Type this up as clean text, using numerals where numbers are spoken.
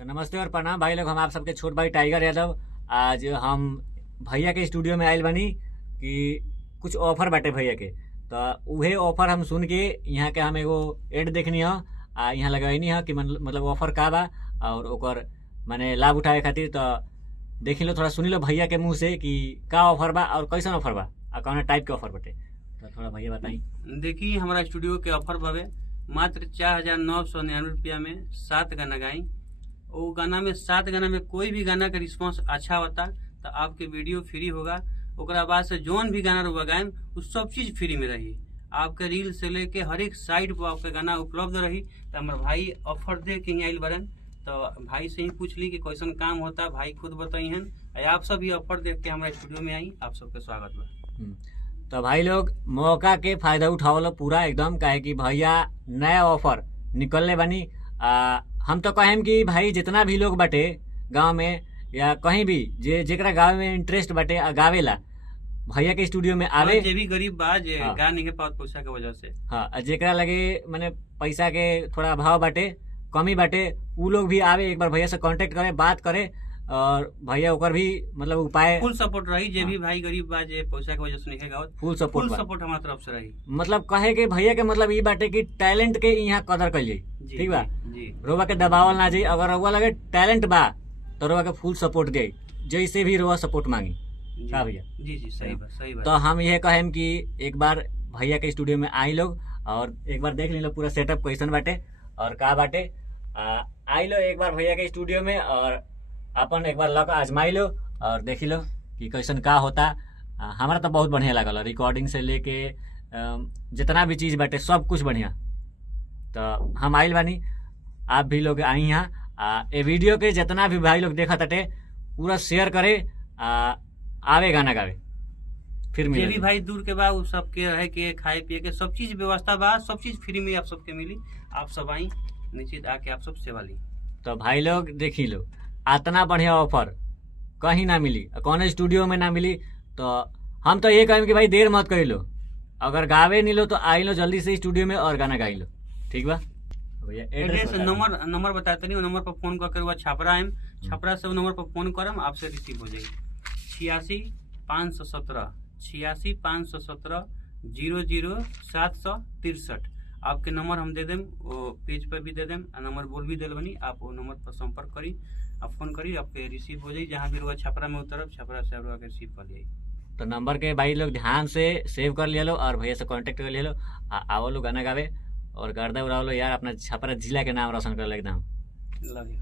तो नमस्ते और प्रणाम भाई लोग। हम आप सबके छोट भाई टाइगर यादव। आज हम भैया के स्टूडियो में आयल बनी कि कुछ ऑफर बाटे भैया के। तो उहे ऑफर हम सुन के यहाँ के हम एगो एड देखनी हो यहाँ लगैनी है कि मतलब ऑफर का बा और ओकर माने लाभ उठाए खातिर। तो देखी लो, थोड़ा सुनी लो भैया के मुंह से कि का ऑफर बा और कैसन ऑफर बा और कौन टाइप के ऑफर बाटे। तो थोड़ा भैया बताई। देखिए, हमारा स्टूडियो के ऑफर बावे मात्र 4,999 रुपया में 7 गाना गाई। वो गाना में 7 गाना में कोई भी गाना का रिस्पांस अच्छा होता तो आपके वीडियो फ्री होगा। ओकरा बाद से जोन भी गाना रुआ गायम उस सब चीज फ्री में रही। आपके रील से लेके हर एक साइट पर आपके गाना उपलब्ध रही। तो हमारे भाई ऑफर दे के आयल बरन, तो भाई से ही पूछ ली कि कैसन काम होता, भाई खुद बताइहन। आप सब ये ऑफर देख के हमारे स्टूडियो में आई, आप सबके स्वागत बा। तो भाई लोग मौका के फायदा उठावलो पूरा एकदम, काहे कि भैया नया ऑफर निकलने बनी। हम तो कहें कि भाई जितना भी लोग बाटे गांव में या कहीं भी जेकरा गाँव में इंटरेस्ट बाटे गावेला भैया के स्टूडियो में आवे। जे भी गरीब बा जे हाँ। गा नहीं पावत पैसा के वजह से, हाँ, जेकरा लगे माने पैसा के थोड़ा अभाव बाटे, कमी बाटे, उ लोग भी आवे, एक बार भैया से कांटेक्ट करे, बात करे और भैया ओकर भी मतलब उपाय फुल सपोर्ट रही। जे हाँ। भी भाई गरीब बा जे पैसा के वजह से नहीं गावत, फुल फुल सपोर्ट बा। सपोर्ट हमारा तरफ से रही। मतलब कहे के भैया के मतलब ई बाटे कि टैलेंट के यहाँ कदर करिए, जी, ठीक बा। जी रोवा के दबावल ना जाई। अगर रोवा लगे टैलेंट बा तो रोवा के फुल सपोर्ट दे, जैसे भी रोवा सपोर्ट मांगी। जी का भैया? जी जी सही बात, सही बात। तो हम यह कहें कि एक बार भैया के स्टूडियो में आई लोग और एक बार देख ली लो पूरा सेटअप कैसन बाटे और का बाटे। आई लो एक बार भैया के स्टूडियो में और अपन एक बार लक आजमाई लो और देखी लो कि कैसन का होता। हमारा तो बहुत बढ़िया लागल, रिकॉर्डिंग से लेके जितना भी चीज़ बाटे सब कुछ बढ़िया। तो हम आइल बानी, आप भी लोग आई यहाँ। ये वीडियो के जितना भी भाई लोग देखा तटे पूरा शेयर करे, आवे गाना गावे। फिर जे मिले भी भाई दूर के बा उ सबके रहे के खाए पिए के सब चीज व्यवस्था बा, सब चीज फ्री में आप सबके मिली। आप सब आई निश्चित आके आप सब सेवा ली। तो भाई लोग देखी लो, इतना बढ़िया ऑफर कहीं ना मिली, कौन स्टूडियो में ना मिली। तो हम तो ये कहें कि भाई देर मत करी लो, अगर गावे नहीं लो तो आई लो जल्दी से स्टूडियो में और गाना गाई लो, ठीक बा भैया। एड्रेस नंबर बताते नहीं, नंबर पर फोन करके वो छपरा आएम, छपरा से नंबर पर फोन करम, आपसे रिसीव हो जाएगी। 86 517 86 517 00763। आपके नंबर हम दे देम, वो पेज पर भी दे देम, नंबर बोल भी दिल बनी। आप वो नंबर पर संपर्क करी, आप फोन करी, आपके रिसीव हो जाई। जहाँ भी रुआ छपरा में उतरब, छपरा से रुआ के रिसीव कर लिया। तो नंबर के भाई लोग ध्यान से सेव कर लिया लो और भैया से कांटेक्ट कर लिया लो। आओ लो गाना गावे और गर्दा उड़ाओ लो यार, अपना छपरा जिला के नाम रोशन कर ले एकदम। Love you.